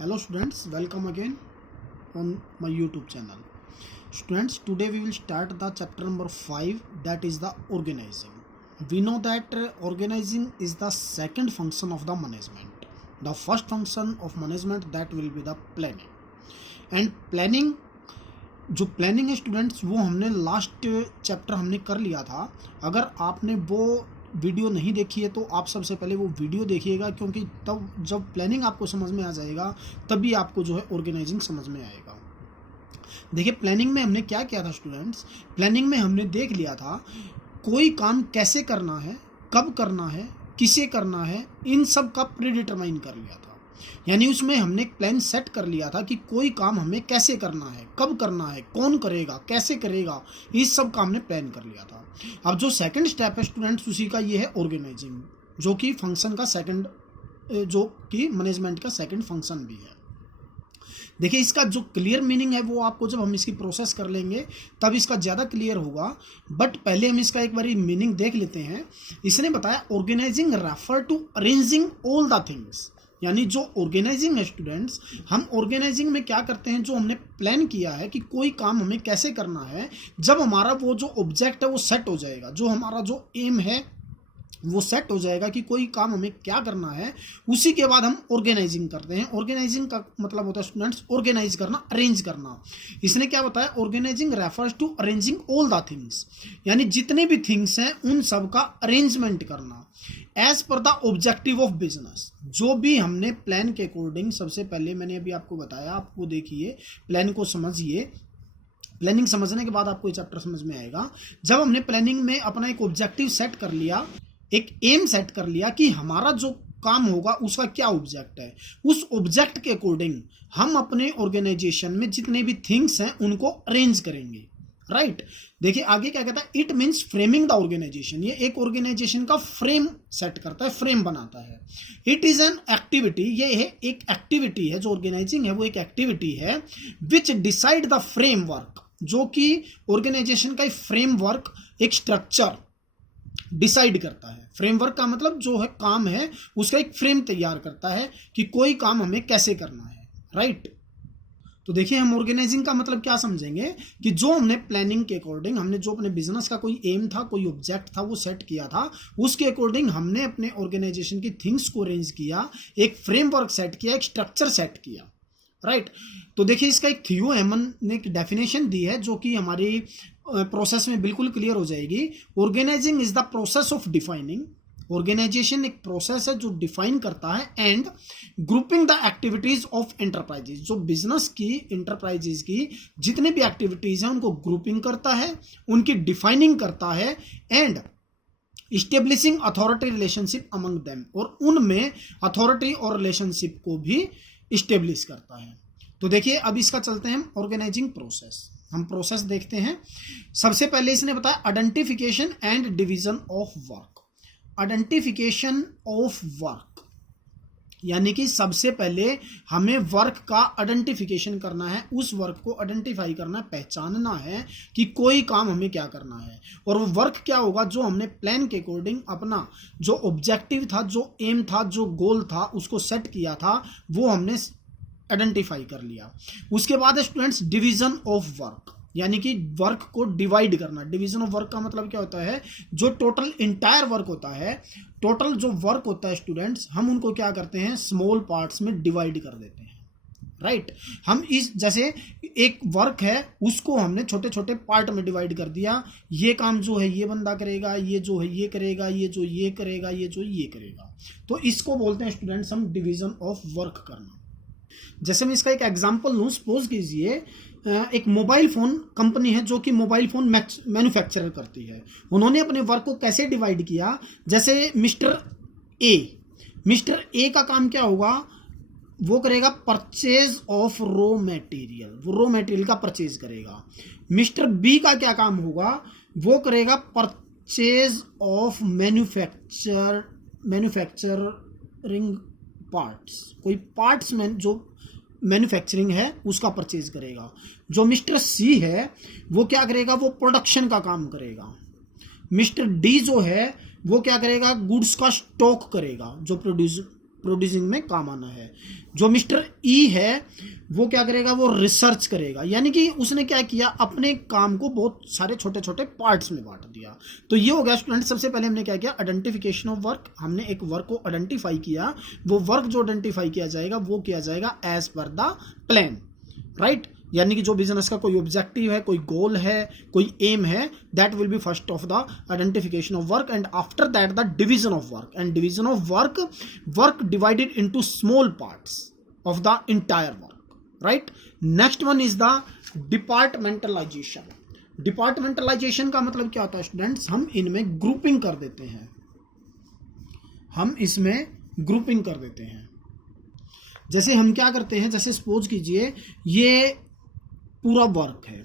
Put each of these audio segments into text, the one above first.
Hello students, welcome again on my YouTube channel. Students, today we will start the chapter number 5, that is the organizing. We know that organizing is the second function of the management. The first function of management that will be the planning. And planning, जो planning है students वो हमने last chapter हमने कर लिया था. अगर आपने वो वीडियो नहीं देखी है तो आप सबसे पहले वो वीडियो देखिएगा, क्योंकि तब जब प्लानिंग आपको समझ में आ जाएगा तभी आपको जो है ऑर्गेनाइजिंग समझ में आएगा. देखिए, प्लानिंग में हमने क्या किया था स्टूडेंट्स. प्लानिंग में हमने देख लिया था कोई काम कैसे करना है, कब करना है, किसे करना है, इन सब का प्री डिटरमाइन कर लिया था. यानी उसमें हमने एक प्लान सेट कर लिया था कि कोई काम हमें कैसे करना है, कब करना है, कौन करेगा, कैसे करेगा, इस सब का हमने प्लान कर लिया था. अब जो सेकंड स्टेप है स्टूडेंट्स उसी का ये है ऑर्गेनाइजिंग, जो कि फंक्शन का सेकंड, जो कि मैनेजमेंट का सेकंड फंक्शन भी है. देखिए, इसका जो क्लियर मीनिंग है वो आपको जब हम इसकी प्रोसेस कर लेंगे तब इसका ज़्यादा क्लियर होगा. बट पहले हम इसका एक बार मीनिंग देख लेते हैं. इसने बताया organising refer to arranging all the things. यानी जो ऑर्गेनाइजिंग है स्टूडेंट्स, हम ऑर्गेनाइजिंग में क्या करते हैं, जो हमने प्लान किया है कि कोई काम हमें कैसे करना है, जब हमारा वो जो ऑब्जेक्ट है वो सेट हो जाएगा, जो हमारा जो एम है वो सेट हो जाएगा कि कोई काम हमें क्या करना है, उसी के बाद हम ऑर्गेनाइजिंग करते हैं. ऑर्गेनाइजिंग का मतलब होता है स्टूडेंट्स ऑर्गेनाइज करना, अरेंज करना. इसने क्या बताया, organising refers to arranging all the things. यानी जितने भी थिंग्स हैं उन सब का अरेंजमेंट करना as per the objective of business. जो भी हमने प्लान के अकॉर्डिंग, सबसे पहले मैंने अभी आपको बताया, आपको देखिए प्लान को समझिए. प्लानिंग समझने के बाद आपको ये चैप्टर समझ में आएगा. जब हमने प्लानिंग में अपना एक ऑब्जेक्टिव सेट कर लिया, एक एम सेट कर लिया कि हमारा जो काम होगा उसका क्या ऑब्जेक्ट है, उस ऑब्जेक्ट के अकॉर्डिंग हम अपने ऑर्गेनाइजेशन में जितने भी थिंग्स हैं उनको अरेंज करेंगे. राइट. देखिए आगे क्या कहता है, it means framing the organisation. ये एक ऑर्गेनाइजेशन का फ्रेम सेट करता है, फ्रेम बनाता है. इट इज एन एक्टिविटी, ये है एक एक्टिविटी है. जो ऑर्गेनाइजिंग है वो एक एक्टिविटी है विच डिसाइड द फ्रेमवर्क, जो कि ऑर्गेनाइजेशन का फ्रेमवर्क, एक स्ट्रक्चर डिसाइड करता है. फ्रेमवर्क का मतलब जो है काम है उसका एक फ्रेम तैयार करता है कि कोई काम हमें कैसे करना है. राइट. तो देखिए, हम ऑर्गेनाइजिंग का मतलब क्या समझेंगे कि जो हमने प्लानिंग के अकॉर्डिंग, हमने जो अपने बिजनेस का कोई एम था, कोई ऑब्जेक्ट था वो सेट किया था, उसके अकॉर्डिंग हमने अपने ऑर्गेनाइजेशन की थिंग्स को अरेंज किया, एक फ्रेमवर्क सेट किया, एक स्ट्रक्चर सेट किया. राइट. तो देखिए, इसका एक थियो हेमन ने एक डेफिनेशन दी है जो कि हमारी प्रोसेस में बिल्कुल क्लियर हो जाएगी. Organising is the process of defining. Organisation एक प्रोसेस है जो डिफाइन करता है and grouping the activities of enterprises. जो बिजनेस की, एंटरप्राइजेज की जितने भी एक्टिविटीज हैं उनको ग्रुपिंग करता है, उनकी डिफाइनिंग करता है and establishing authority relationship among them, और उनमें अथॉरिटी और रिलेशनशिप को भी इस्टेब्लिश करता है. तो देखिए, अब इसका चलते हैं हम ऑर्गेनाइजिंग प्रोसेस. हम प्रोसेस देखते हैं. सबसे पहले इसने बताया identification and division of work. Identification of work यानी कि सबसे पहले हमें वर्क का आइडेंटिफिकेशन करना है, उस वर्क को आइडेंटिफाई करना, पहचानना है कि कोई काम हमें क्या करना है. और वो वर्क क्या होगा, जो हमने प्लान के अकॉर्डिंग अपना जो ऑब्जेक्टिव था, जो एम था, जो गोल था, उसको सेट किया था, वो हमने आइडेंटिफाई कर लिया. उसके बाद स्टूडेंट्स डिवीजन ऑफ वर्क, यानी कि वर्क को डिवाइड करना. डिवीजन ऑफ वर्क का मतलब क्या होता है, जो टोटल इंटायर वर्क होता है, टोटल जो वर्क होता है स्टूडेंट्स, हम उनको क्या करते हैं, स्मॉल पार्ट्स में डिवाइड कर देते हैं. राइट. हम इस जैसे एक वर्क है उसको हमने छोटे छोटे पार्ट में डिवाइड कर दिया. ये काम जो है ये बंदा करेगा, ये जो है ये करेगा, ये जो ये करेगा, ये जो ये करेगा. तो इसको बोलते हैं स्टूडेंट्स हम डिवीजन ऑफ वर्क करना. जैसे मैं इसका एक एग्जांपल लूँ, सपोज कीजिए एक मोबाइल फ़ोन कंपनी है जो कि मोबाइल फ़ोन मैन्युफैक्चरर करती है. उन्होंने अपने वर्क को कैसे डिवाइड किया, जैसे मिस्टर ए का काम क्या होगा, वो करेगा परचेज ऑफ रॉ मटेरियल, वो रॉ मटेरियल का परचेज करेगा. मिस्टर बी का क्या काम होगा, वो करेगा परचेज ऑफ मैन्युफैक्चरिंग पार्ट्स, कोई पार्ट्स में जो मैन्युफैक्चरिंग है उसका परचेज करेगा. जो मिस्टर सी है वो क्या करेगा, वो प्रोडक्शन का काम करेगा. मिस्टर डी जो है वो क्या करेगा, गुड्स का स्टॉक करेगा, जो प्रोड्यूस प्रोड्यूसिंग में काम आना है। जो मिस्टर ई है वो क्या करेगा, वो रिसर्च करेगा, यानी कि उसने क्या किया, अपने काम को बहुत सारे छोटे छोटे पार्ट्स में बांट दिया। तो ये हो गया स्टूडेंट, सबसे पहले हमने क्या किया, आइडेंटिफिकेशन ऑफ वर्क। हमने एक वर्क को आइडेंटिफाई किया, वो वर्क जो आइडेंटिफाई किया जाएगा वो किया जाएगा as per the plan, right. यानी कि जो बिजनेस का कोई ऑब्जेक्टिव है, कोई गोल है, कोई एम है, that will be first of the identification of work and after that the division of work and division of work divided into small parts of the entire work, right. Next one is the departmentalisation. Departmentalisation का मतलब क्या होता है students, हम इनमें grouping कर देते हैं, हम इसमें ग्रुपिंग कर देते हैं। जैसे हम क्या करते हैं, जैसे सपोज कीजिए ये पूरा वर्क है,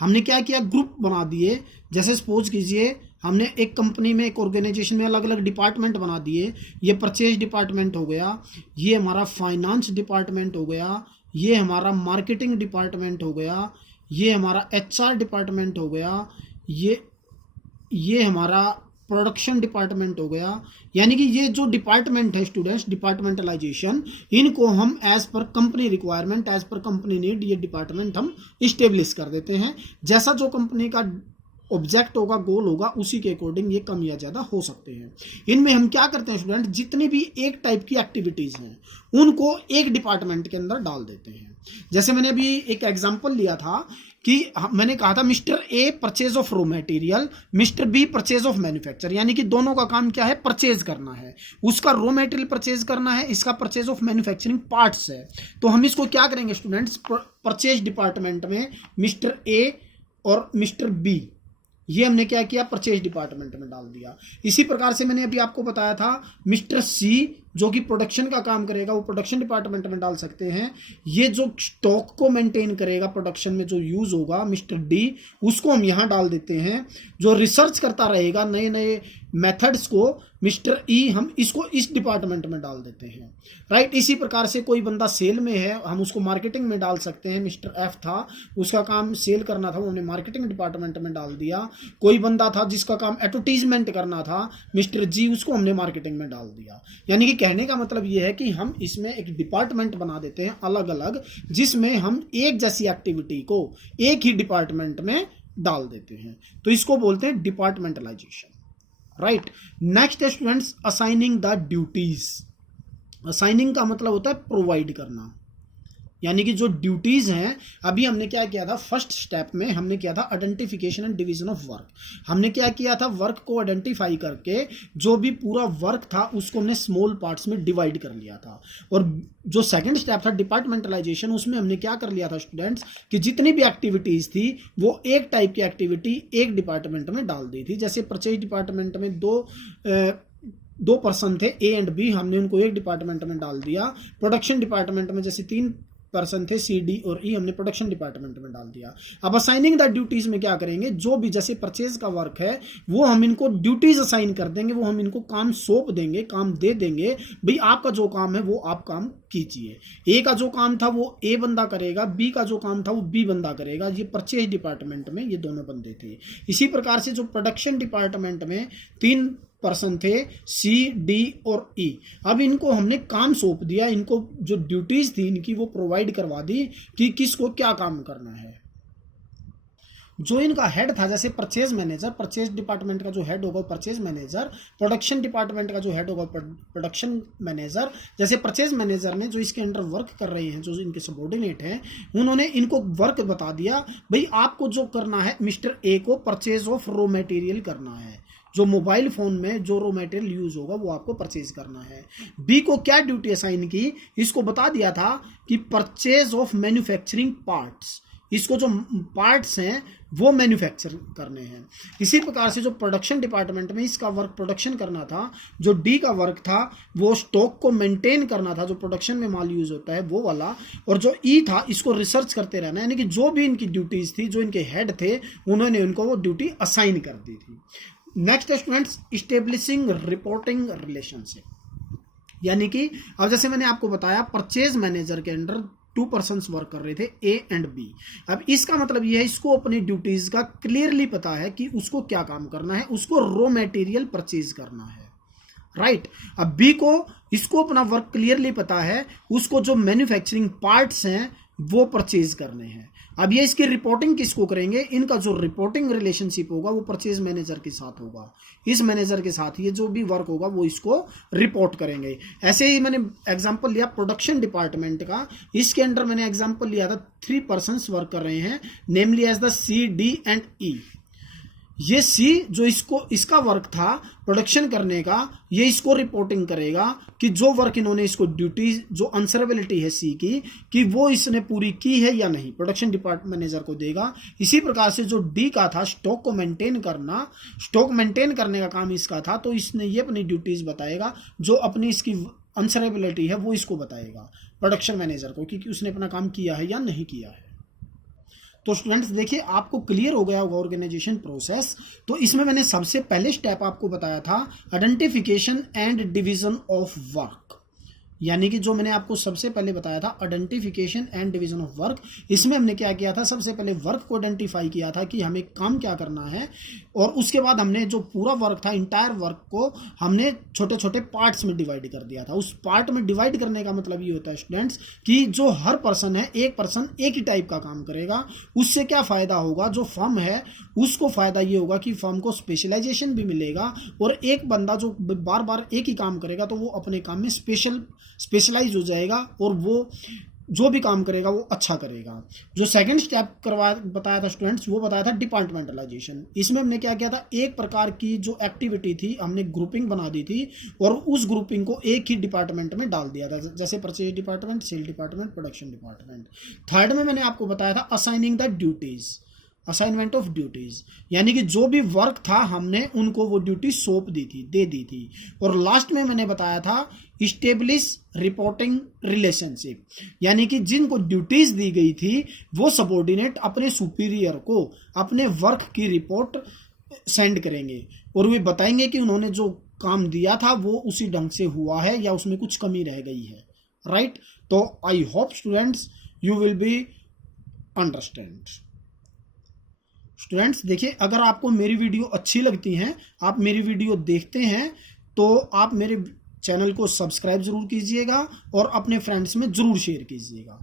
हमने क्या किया, ग्रुप बना दिए। जैसे सपोज कीजिए हमने एक कंपनी में, एक ऑर्गेनाइजेशन में अलग अलग डिपार्टमेंट बना दिए। ये परचेज डिपार्टमेंट हो गया, ये हमारा फाइनेंस डिपार्टमेंट हो गया, ये हमारा मार्केटिंग डिपार्टमेंट हो गया, ये हमारा एचआर डिपार्टमेंट हो गया, ये हमारा प्रोडक्शन डिपार्टमेंट हो गया। यानी कि ये जो डिपार्टमेंट है स्टूडेंट्स, डिपार्टमेंटलाइजेशन, इनको हम as per company requirement, as per company need, ये डिपार्टमेंट हम इस्टेब्लिश कर देते हैं। जैसा जो कंपनी का ऑब्जेक्ट होगा, गोल होगा, उसी के अकॉर्डिंग ये कम या ज़्यादा हो सकते हैं। इनमें हम क्या करते हैं स्टूडेंट, जितनी भी एक टाइप की एक्टिविटीज़ हैं उनको एक डिपार्टमेंट के अंदर डाल देते हैं। जैसे मैंने अभी एक एग्जांपल लिया था कि मैंने कहा था mister A purchase of raw material, mister B purchase of manufacture, यानी कि दोनों का काम क्या है, परचेज करना है। उसका रॉ मटेरियल परचेज करना है, इसका परचेज ऑफ मैन्युफैक्चरिंग पार्ट्स है। तो हम इसको क्या करेंगे स्टूडेंट्स, परचेज डिपार्टमेंट में मिस्टर ए और मिस्टर बी, ये हमने क्या किया, परचेज डिपार्टमेंट में डाल दिया। इसी प्रकार से मैंने अभी आपको बताया था मिस्टर सी जो कि प्रोडक्शन का काम करेगा, वो प्रोडक्शन डिपार्टमेंट में डाल सकते हैं। ये जो स्टॉक को मेंटेन करेगा, प्रोडक्शन में जो यूज होगा, मिस्टर डी, उसको हम यहाँ डाल देते हैं। जो रिसर्च करता रहेगा नए नए मेथड्स को, मिस्टर ई, हम इसको इस डिपार्टमेंट में डाल देते हैं, राइट। इसी प्रकार से कोई बंदा सेल में है, हम उसको मार्केटिंग में डाल सकते हैं। मिस्टर एफ था, उसका काम सेल करना था, वो हमने मार्केटिंग डिपार्टमेंट में डाल दिया। कोई बंदा था जिसका काम एडवर्टीजमेंट करना था, मिस्टर जी, उसको हमने मार्केटिंग में डाल दिया। यानी कि कहने का मतलब ये है कि हम इसमें एक डिपार्टमेंट बना देते हैं अलग अलग, जिसमें हम एक जैसी एक्टिविटी को एक ही डिपार्टमेंट में डाल देते हैं। तो इसको बोलते हैं डिपार्टमेंटलाइजेशन, राइट। नेक्स्ट है students assigning the duties. Assigning का मतलब होता है प्रोवाइड करना, यानी कि जो ड्यूटीज हैं, अभी हमने क्या किया था, फर्स्ट स्टेप में हमने किया था identification and division of work. हमने क्या किया था, वर्क को आइडेंटिफाई करके जो भी पूरा वर्क था उसको हमने स्मॉल पार्ट्स में डिवाइड कर लिया था। और जो सेकंड स्टेप था डिपार्टमेंटलाइजेशन, उसमें हमने क्या कर लिया था स्टूडेंट्स, कि जितनी भी एक्टिविटीज थी वो एक टाइप की एक्टिविटी एक डिपार्टमेंट में डाल दी थी। जैसे परचेज डिपार्टमेंट में दो पर्सन थे, ए एंड बी, हमने उनको एक डिपार्टमेंट में डाल दिया। प्रोडक्शन डिपार्टमेंट में जैसे 3 पर्सन थे, सी, डी और ई, हमने प्रोडक्शन डिपार्टमेंट में डाल दिया। अब असाइनिंग द ड्यूटीज में क्या करेंगे, जो भी जैसे परचेज का वर्क है वो हम इनको ड्यूटीज असाइन कर देंगे, वो हम इनको काम सौंप देंगे, काम दे देंगे, भाई आपका जो काम है वो आप काम कीजिए। ए का जो काम था वो ए बंदा करेगा, बी का जो काम था वो बी बंदा करेगा। ये परचेज डिपार्टमेंट में ये दोनों बंदे थे। इसी प्रकार से जो प्रोडक्शन डिपार्टमेंट में 3 पर्सन थे, सी, डी और ई। अब इनको हमने काम सौंप दिया, इनको जो ड्यूटीज थी इनकी वो प्रोवाइड करवा दी कि किसको क्या काम करना है। जो इनका हेड था, जैसे परचेज मैनेजर, परचेज डिपार्टमेंट का जो हेड होगा परचेज मैनेजर, प्रोडक्शन डिपार्टमेंट का जो हेड होगा प्रोडक्शन मैनेजर। जैसे परचेज मैनेजर ने जो इसके अंडर वर्क कर रहे हैं, जो इनके सबॉर्डिनेट हैं, उन्होंने इनको वर्क बता दिया, भाई आपको जो करना है, मिस्टर ए को परचेज ऑफ रॉ मटेरियल करना है, जो मोबाइल फोन में जो रॉ मटेरियल यूज होगा वो आपको परचेज करना है। बी को क्या ड्यूटी असाइन की, इसको बता दिया था कि परचेज ऑफ मैन्युफैक्चरिंग पार्ट्स, इसको जो पार्ट्स हैं वो मैन्युफैक्चर करने हैं। इसी प्रकार से जो प्रोडक्शन डिपार्टमेंट में इसका वर्क प्रोडक्शन करना था, जो डी का वर्क था वो स्टॉक को मेंटेन करना था, जो प्रोडक्शन में माल यूज होता है वो वाला। और जो ई था, इसको रिसर्च करते रहना, यानी कि जो भी इनकी ड्यूटीज थी, जो इनके हेड थे, उन्होंने उनको वो ड्यूटी असाइन कर दी थी। Next students establishing reporting relationship, यानी कि अब जैसे मैंने आपको बताया परचेज मैनेजर के अंडर 2 पर्सन्स वर्क कर रहे थे, ए एंड बी। अब इसका मतलब यह है, इसको अपनी ड्यूटीज का क्लियरली पता है कि उसको क्या काम करना है, उसको रॉ मटेरियल परचेज करना है, राइट। अब बी को इसको अपना वर्क क्लियरली पता है, उसको जो मैन्युफैक्चरिंग पार्ट्स हैं वो परचेज करने हैं। अब ये इसकी रिपोर्टिंग किसको करेंगे, इनका जो रिपोर्टिंग रिलेशनशिप होगा वो परचेज मैनेजर के साथ होगा। इस मैनेजर के साथ ये जो भी वर्क होगा वो इसको रिपोर्ट करेंगे। ऐसे ही मैंने एग्जांपल लिया प्रोडक्शन डिपार्टमेंट का, इसके अंडर मैंने एग्जांपल लिया था 3 पर्सन्स वर्क कर रहे हैं, namely as the C, D and E. ये सी जो इसका वर्क था प्रोडक्शन करने का, ये इसको रिपोर्टिंग करेगा कि जो वर्क इन्होंने इसको ड्यूटीज, जो आंसरेबिलिटी है सी की, कि वो इसने पूरी की है या नहीं, प्रोडक्शन डिपार्टमेंट मैनेजर को देगा। इसी प्रकार से जो डी का था स्टॉक को मेंटेन करना, स्टॉक मेंटेन करने का काम इसका था, तो इसने ये अपनी ड्यूटीज बताएगा, जो अपनी इसकी आंसरेबिलिटी है वो इसको बताएगा प्रोडक्शन मैनेजर को, क्योंकि उसने अपना काम किया है या नहीं किया है। तो स्टूडेंट्स देखिए आपको क्लियर हो गया होगा ऑर्गेनाइजेशन प्रोसेस। तो इसमें मैंने सबसे पहले स्टेप आपको बताया था identification and division of work, यानी कि जो मैंने आपको सबसे पहले बताया था identification and division of work. इसमें हमने क्या किया था, सबसे पहले वर्क को आइडेंटिफाई किया था कि हमें काम क्या करना है, और उसके बाद हमने जो पूरा वर्क था, इंटायर वर्क को हमने छोटे छोटे पार्ट्स में डिवाइड कर दिया था। उस पार्ट में डिवाइड करने का मतलब ये होता है स्टूडेंट्स कि जो हर पर्सन है, एक पर्सन एक ही टाइप का काम करेगा। उससे क्या फायदा होगा, जो फर्म है उसको फायदा ये होगा कि फर्म को स्पेशलाइजेशन भी मिलेगा, और एक बंदा जो बार बार एक ही काम करेगा तो वो अपने काम में स्पेशलाइज हो जाएगा, और वो जो भी काम करेगा वो अच्छा करेगा। जो सेकंड स्टेप बताया था स्टूडेंट्स, वो बताया था डिपार्टमेंटलाइजेशन। इसमें हमने क्या किया था, एक प्रकार की जो एक्टिविटी थी हमने ग्रुपिंग बना दी थी, और उस ग्रुपिंग को एक ही डिपार्टमेंट में डाल दिया था, जैसे purchase department, sale department, production department. Third में मैंने आपको बताया था assigning the duties, assignment of duties, यानी कि जो भी वर्क था हमने उनको वो ड्यूटी सौंप दी थी, दे दी थी। और लास्ट में मैंने बताया था इस्टेब्लिश रिपोर्टिंग रिलेशनशिप, यानी कि जिनको ड्यूटीज दी गई थी वो सबऑर्डिनेट अपने सुपीरियर को अपने वर्क की रिपोर्ट सेंड करेंगे, और वे बताएंगे कि उन्होंने जो काम दिया था वो उसी ढंग से हुआ है या उसमें कुछ कमी रह गई है। राइट। तो I hope students you will be understand. Students देखिए अगर आपको मेरी वीडियो अच्छी लगती है, आप मेरी वीडियो देखते हैं, तो आप मेरे चैनल को सब्सक्राइब जरूर कीजिएगा और अपने फ्रेंड्स में जरूर शेयर कीजिएगा।